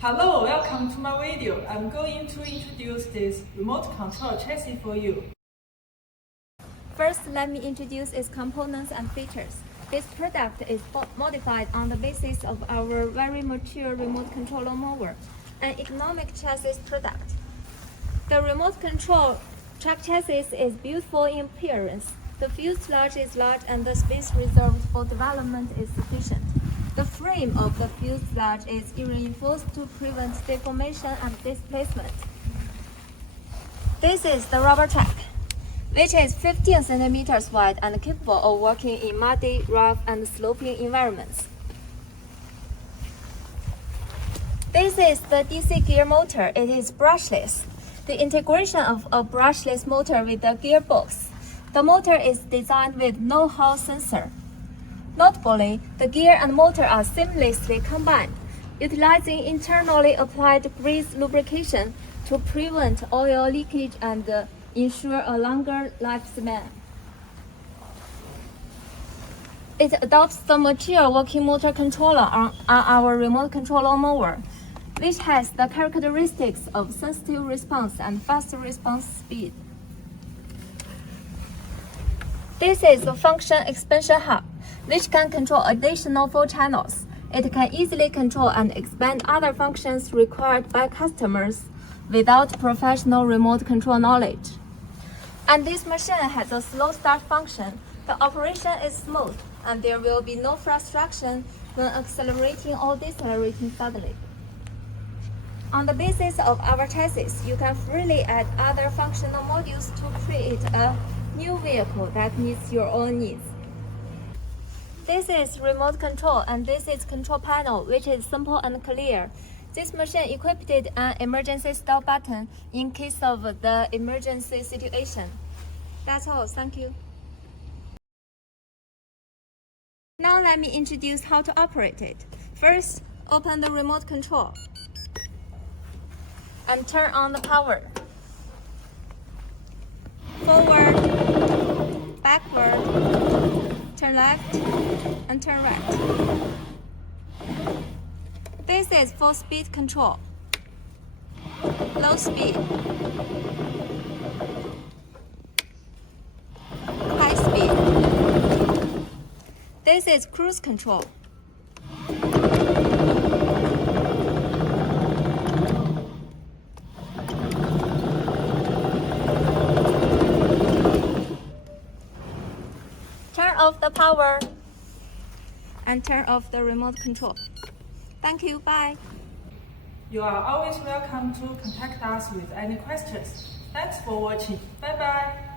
Hello, welcome to my video. I'm going to introduce this remote control chassis for you. First, let me introduce its components and features. This product is modified on the basis of our very mature remote control mower, an economic chassis product. The remote control truck chassis is beautiful in appearance. The fuselage is large and the space reserved for development is sufficient. The frame of the fuselage is reinforced to prevent deformation and displacement. This is the rubber track, which is 15 centimeters wide and capable of working in muddy, rough, and sloping environments. This is the DC gear motor. It is brushless. The integration of a brushless motor with the gearbox. The motor is designed with no Hall sensor. Notably, the gear and motor are seamlessly combined, utilizing internally applied grease lubrication to prevent oil leakage and ensure a longer lifespan. It adopts the mature working motor controller on our remote control mower, which has the characteristics of sensitive response and fast response speed. This is the function expansion hub, which can control additional 4 channels. It can easily control and expand other functions required by customers without professional remote control knowledge. And this machine has a slow start function. The operation is smooth, and there will be no frustration when accelerating or decelerating suddenly. On the basis of our chassis, you can freely add other functional modules to create a new vehicle that meets your own needs. This is remote control, and this is control panel, which is simple and clear. This machine equipped an emergency stop button in case of the emergency situation. That's all. Thank you. Now let me introduce how to operate it. First, open the remote control and turn on the power. Forward, backward, turn left, and turn right. This is full speed control. Low speed. High speed. This is cruise control. Turn off the power and turn off the remote control. Thank you. Bye. You are always welcome to contact us with any questions. Thanks for watching. Bye bye.